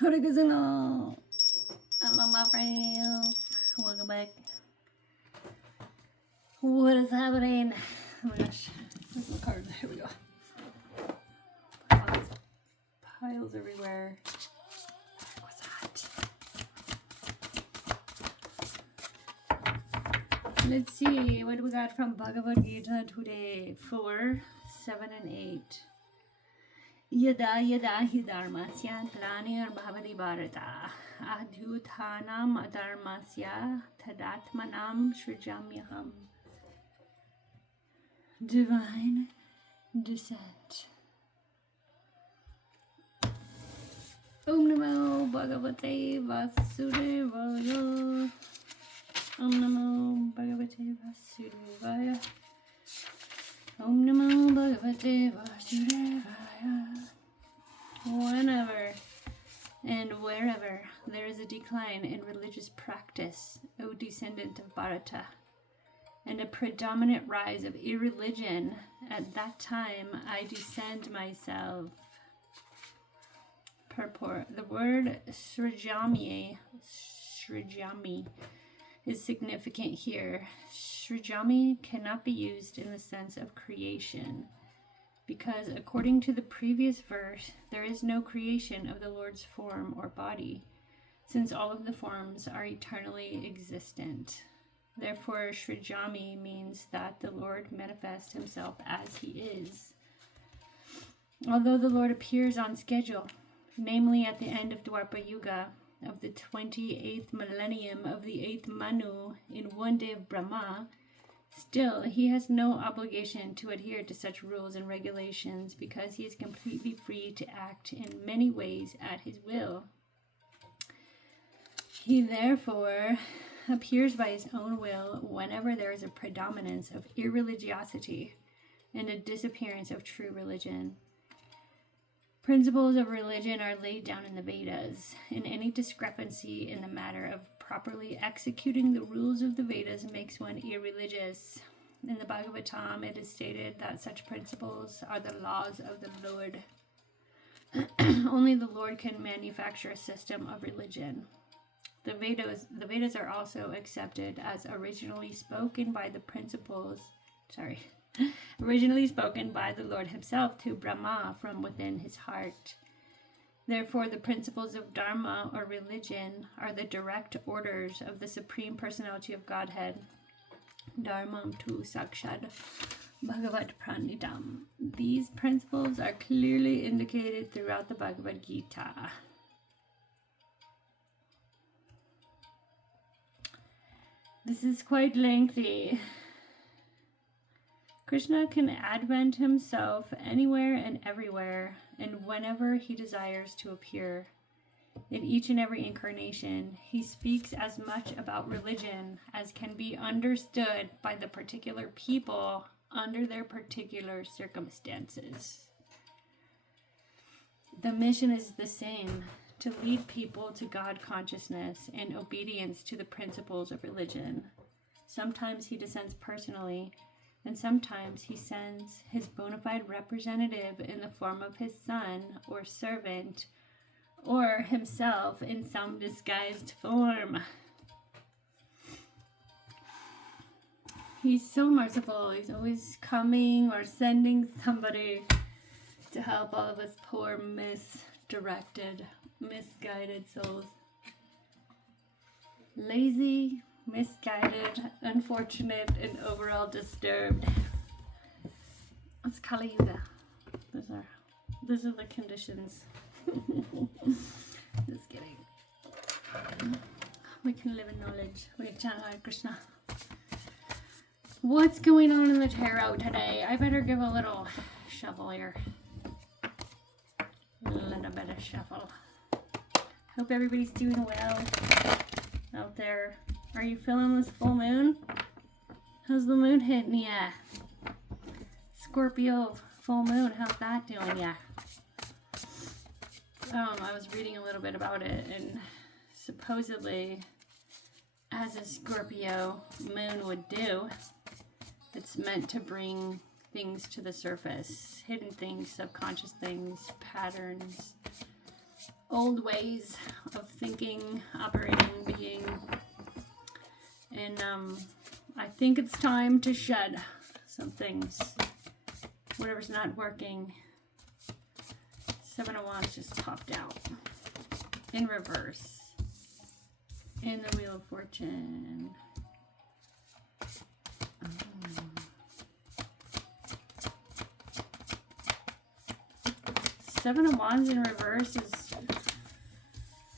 Hare Krishna. Hello, my friends. Welcome back. What is happening? Oh my gosh. There's my cards. Here we go. Piles everywhere. What's that? Let's see. What do we got from Bhagavad Gita today? 4, 7, and 8. Yada yada hi dharmasya glanir bhavati bharata adhyuthanam adharmasya tadatmanam srijamyaham. Divine descent. Om Namo Bhagavate Vasudevaya. Om Namo Bhagavate Vasudevaya. Om Namo Bhagavate Vasudevaya. Whenever and wherever there is a decline in religious practice, O descendant of Bharata, and a predominant rise of irreligion, at that time I descend myself. Purport. The word Srijami is significant here. Srijami cannot be used in the sense of creation, because according to the previous verse, there is no creation of the Lord's form or body, since all of the forms are eternally existent. Therefore, Srijami means that the Lord manifests himself as he is. Although the Lord appears on schedule, namely at the end of Dwapara Yuga, of the 28th millennium of the 8th Manu in one day of Brahma, still he has no obligation to adhere to such rules and regulations because he is completely free to act in many ways at his will. He therefore appears by his own will whenever there is a predominance of irreligiosity and a disappearance of true religion. Principles of religion are laid down in the Vedas, and any discrepancy in the matter of properly executing the rules of the Vedas makes one irreligious. In the Bhagavatam, it is stated that such principles are the laws of the Lord. Only the Lord can manufacture a system of religion. The Vedas are also accepted as originally spoken by the Lord himself to Brahma from within his heart. Therefore, the principles of Dharma or religion are the direct orders of the Supreme Personality of Godhead. Dharmam tu Sakshad Bhagavad Pranidam. These principles are clearly indicated throughout the Bhagavad Gita. This is quite lengthy. Krishna can advent himself anywhere and everywhere, and whenever he desires to appear. In each and every incarnation, he speaks as much about religion as can be understood by the particular people under their particular circumstances. The mission is the same, to lead people to God consciousness and obedience to the principles of religion. Sometimes he descends personally, and sometimes he sends his bona fide representative in the form of his son or servant, or himself in some disguised form. He's so merciful. He's always coming or sending somebody to help all of us poor misdirected, misguided souls. Lazy, misguided, unfortunate, and overall disturbed. It's Kali Yuga. Those are the conditions. Just kidding. We can live in knowledge. We chant Hare Krishna. What's going on in the tarot today? I better give a little shuffle here. A little bit of shuffle. Hope everybody's doing well out there. Are you feeling this full moon? How's the moon hitting ya? Scorpio full moon, how's that doing ya? I was reading a little bit about it, and supposedly, as a Scorpio moon would do, it's meant to bring things to the surface, hidden things, subconscious things, patterns, old ways of thinking, operating, being. And I think it's time to shed some things. Whatever's not working. Seven of Wands just popped out. In reverse. In the Wheel of Fortune. Seven of Wands in reverse is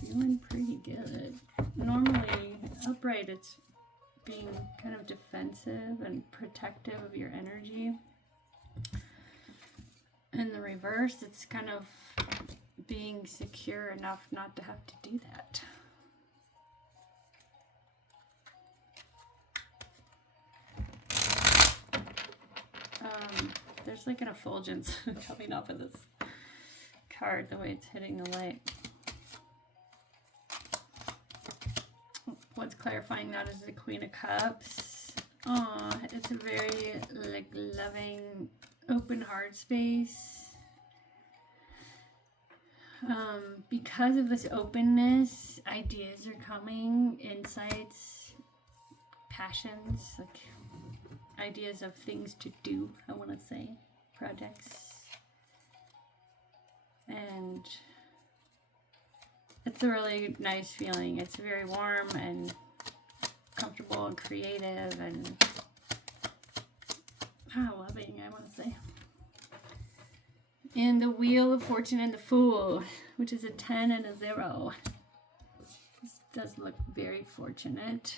feeling pretty good. Normally, upright, it's being kind of defensive and protective of your energy. In the reverse, it's kind of being secure enough not to have to do that. There's like an effulgence coming off of this card, the way it's hitting the light. What's clarifying that is the Queen of Cups. It's a very like loving, open heart space. Because of this openness, ideas are coming, insights, passions, like ideas of things to do, I want to say, projects. And it's a really nice feeling. It's very warm and comfortable and creative and loving, I want to say. And the Wheel of Fortune and the Fool, which is a 10 and a 0. This does look very fortunate.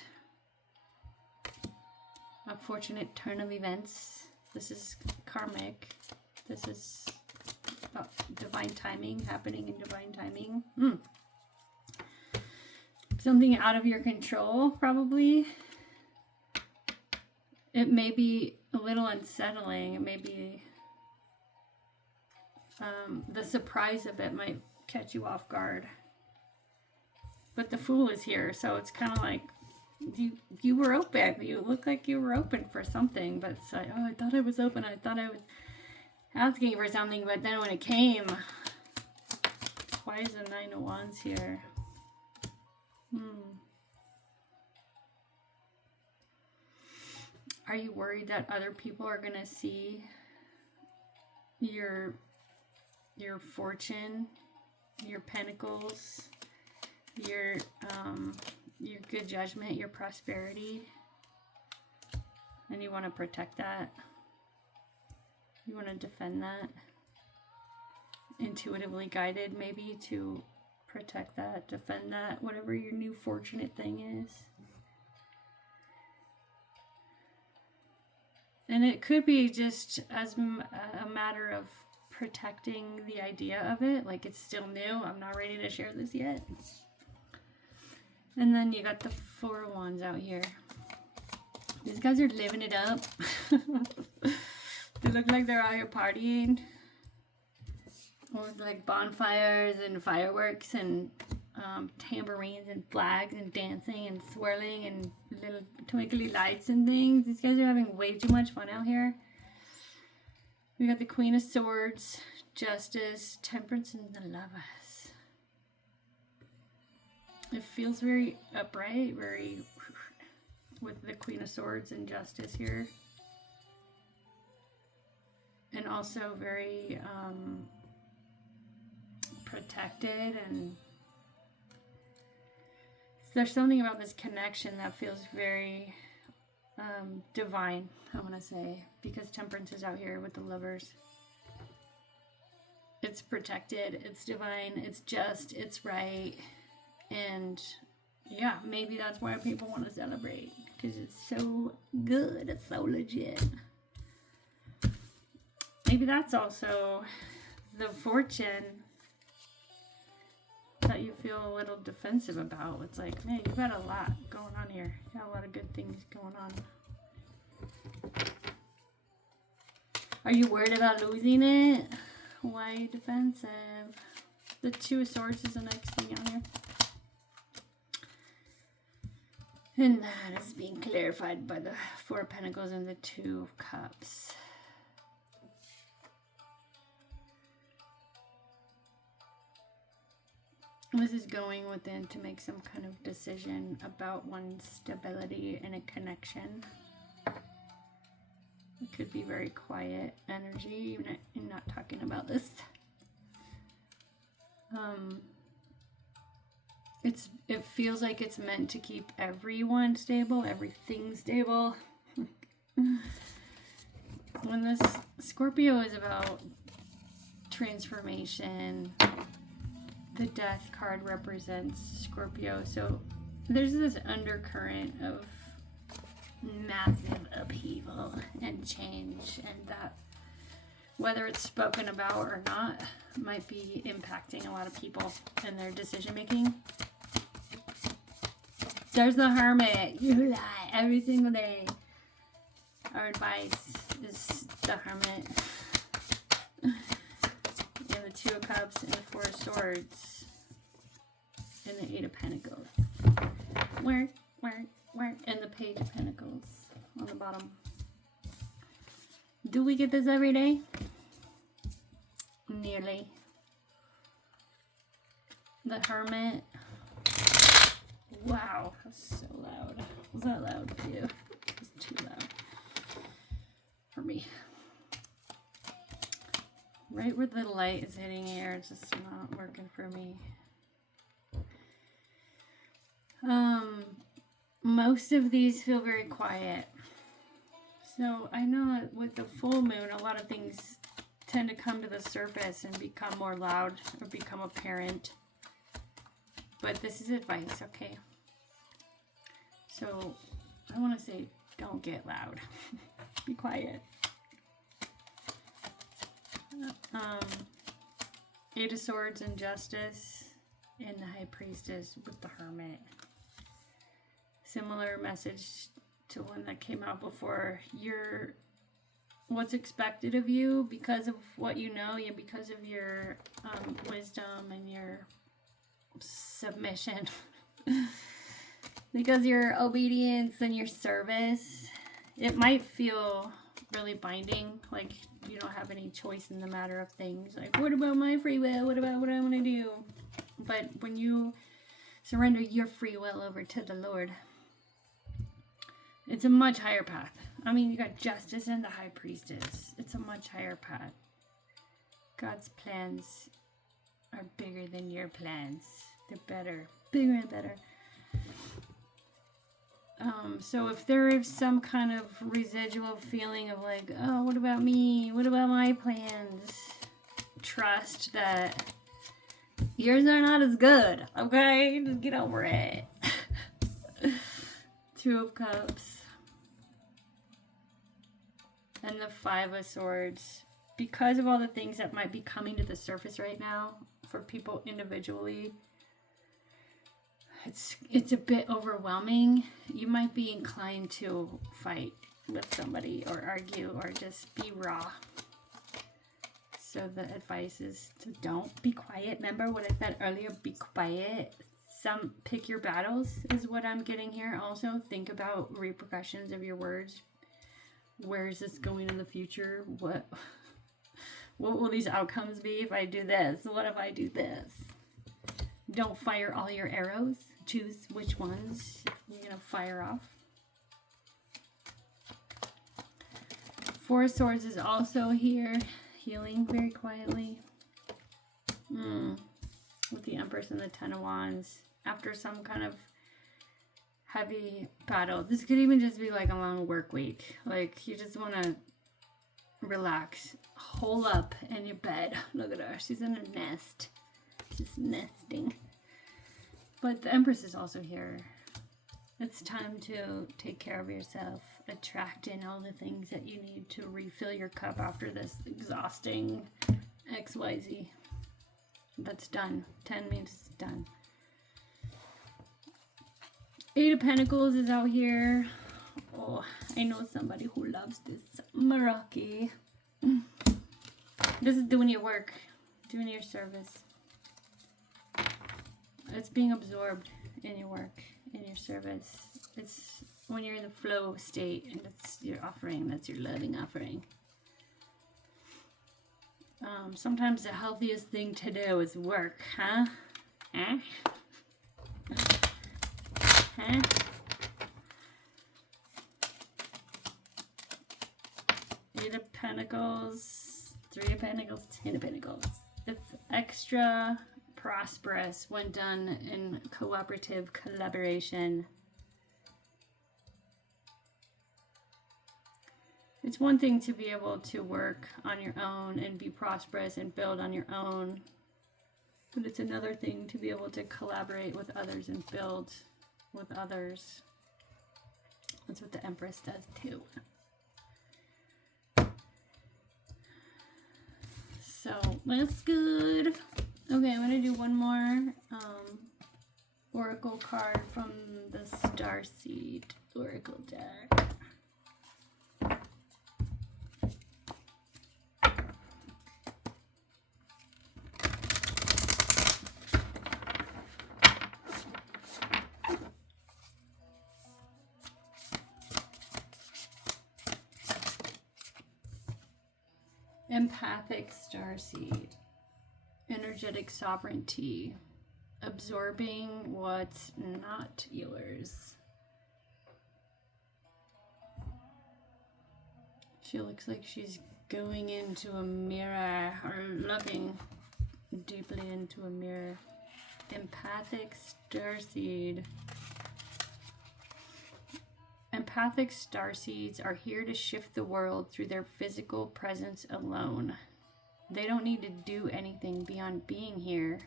A fortunate turn of events. This is karmic. This is about divine timing, happening in divine timing. Something out of your control, probably. It may be a little unsettling. It may be the surprise of it might catch you off guard. But the Fool is here, so it's kind of like you were open. You look like you were open for something, but it's like, oh, I thought I was open. I thought I was asking for something, but then when it came, why is the 9 of Wands here? Are you worried that other people are gonna see your fortune, your pentacles, your good judgment, your prosperity, and you want to protect that? You want to defend that? Intuitively guided, maybe, to protect that, defend that, whatever your new fortunate thing is. And it could be just as a matter of protecting the idea of it, like it's still new, I'm not ready to share this yet. And then you got the 4 of Wands out here. These guys are living it up. They look like they're out here partying with like bonfires and fireworks and tambourines and flags and dancing and swirling and little twinkly lights and things. These guys are having way too much fun out here. We got the Queen of Swords, Justice, Temperance, and the Lovers. It feels very upright, very with the Queen of Swords and Justice here. And also very protected, and there's something about this connection that feels very divine, I want to say, because Temperance is out here with the Lovers. It's protected, it's divine, it's just, it's right, and yeah, maybe that's why people want to celebrate, because it's so good, it's so legit. Maybe that's also the fortune that you feel a little defensive about. It's like, man, you've got a lot going on here. You got a lot of good things going on. Are you worried about losing it? Why are you defensive? The 2 of Swords is the next thing out here. And that is being clarified by the 4 of Pentacles and the 2 of Cups. This is going within to make some kind of decision about one's stability in a connection. It could be very quiet energy. I'm not talking about this. It feels like it's meant to keep everyone stable, everything stable. When this Scorpio is about transformation, the Death card represents Scorpio. So there's this undercurrent of massive upheaval and change, and that, whether it's spoken about or not, might be impacting a lot of people in their decision making. There's the Hermit. You lie every single day. Our advice is the Hermit. And the Two of Cups and the Four of Swords. And the Eight of Pentacles. Work. And the Page of Pentacles on the bottom. Do we get this every day? Nearly. The Hermit. Wow, that's so loud. Was that loud for you? It's too loud for me. Right where the light is hitting here, it's just not working for me. Most of these feel very quiet. So I know that with the full moon, a lot of things tend to come to the surface and become more loud or become apparent. But this is advice, okay? So I want to say, don't get loud. Be quiet. Eight of Swords and Justice, and the High Priestess with the Hermit. Similar message to one that came out before. You're what's expected of you because of what you know, and because of your wisdom and your submission. Because your obedience and your service, it might feel really binding, like you don't have any choice in the matter of things. Like, what about my free will? What about what I want to do? But when you surrender your free will over to the Lord, it's a much higher path. I mean, you got Justice and the High Priestess. It's a much higher path. God's plans are bigger than your plans. They're better. Bigger and better. So if there is some kind of residual feeling of like, oh, what about me? What about my plans? Trust that yours are not as good, okay? Just get over it. Two of Cups. And the Five of Swords. Because of all the things that might be coming to the surface right now for people individually, it's a bit overwhelming. You might be inclined to fight with somebody or argue or just be raw. So the advice is to don't be quiet. Remember what I said earlier? Be quiet. Pick your battles is what I'm getting here. Also, think about repercussions of your words. Where is this going in the future? What will these outcomes be if I do this? What if I do this? Don't fire all your arrows. Choose which ones you're going to fire off. Four of Swords is also here, healing very quietly. With the Empress and the Ten of Wands. After some kind of heavy battle. This could even just be like a long work week. Like you just want to relax. Hole up in your bed. Look at her. She's in a nest. She's nesting. But the Empress is also here. It's time to take care of yourself. Attract in all the things that you need to refill your cup after this exhausting XYZ. That's done. 10 means it's done. Eight of Pentacles is out here. Oh, I know somebody who loves this. Meraki. This is doing your work. Doing your service. It's being absorbed in your work, in your service. It's when you're in the flow state, and that's your offering. That's your loving offering. Sometimes the healthiest thing to do is work, huh? Huh? Huh? Eight of Pentacles, Three of Pentacles, Ten of Pentacles. It's extra prosperous when done in cooperative collaboration. It's one thing to be able to work on your own and be prosperous and build on your own, but it's another thing to be able to collaborate with others and build with others. That's what the Empress does too. So that's good. Okay, I'm going to do one more Oracle card from the Starseed Oracle deck. Empathic Starseed. Energetic sovereignty. Absorbing what's not yours. She looks like she's going into a mirror or looking deeply into a mirror. Empathic Starseed. Empathic starseeds are here to shift the world through their physical presence alone. They don't need to do anything beyond being here,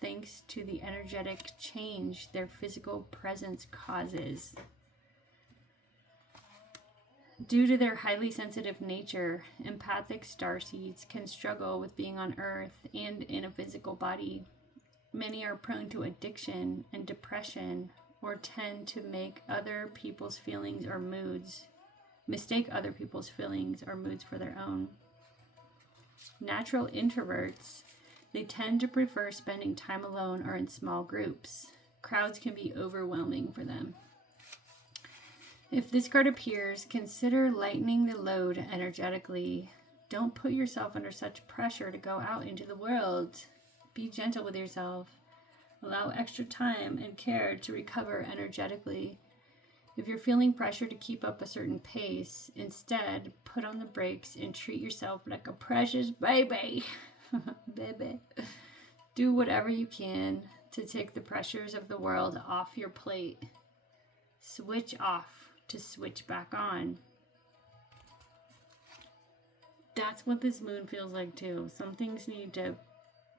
thanks to the energetic change their physical presence causes. Due to their highly sensitive nature, empathic starseeds can struggle with being on Earth and in a physical body. Many are prone to addiction and depression, or tend to make other people's feelings or moods, mistake other people's feelings or moods for their own. Natural introverts, they tend to prefer spending time alone or in small groups. Crowds can be overwhelming for them. If this card appears, consider lightening the load energetically. Don't put yourself under such pressure to go out into the world. Be gentle with yourself. Allow extra time and care to recover energetically. If you're feeling pressure to keep up a certain pace, instead, put on the brakes and treat yourself like a precious baby. Baby. Do whatever you can to take the pressures of the world off your plate. Switch off to switch back on. That's what this moon feels like too. Some things need to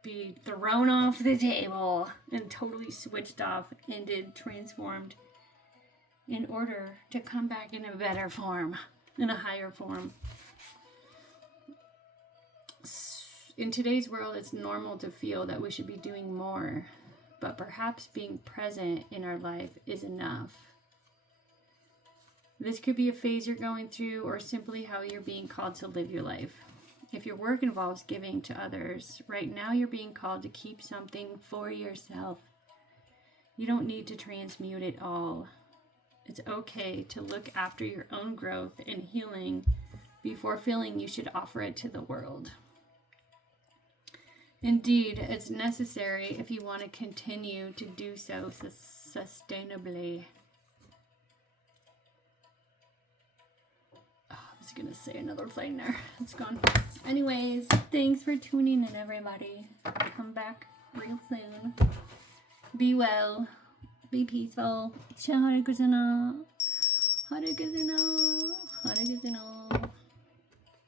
be thrown off the table and totally switched off, ended, transformed, in order to come back in a better form, in a higher form. In today's world, it's normal to feel that we should be doing more, but perhaps being present in our life is enough. This could be a phase you're going through, or simply how you're being called to live your life. If your work involves giving to others, right now you're being called to keep something for yourself. You don't need to transmute it all. It's okay to look after your own growth and healing before feeling you should offer it to the world. Indeed, it's necessary if you want to continue to do so sustainably. I was gonna say another thing there. It's gone. Anyways, thanks for tuning in, everybody. I'll come back real soon. Be well. Be peaceful. Hare Krishna. Hare Krishna.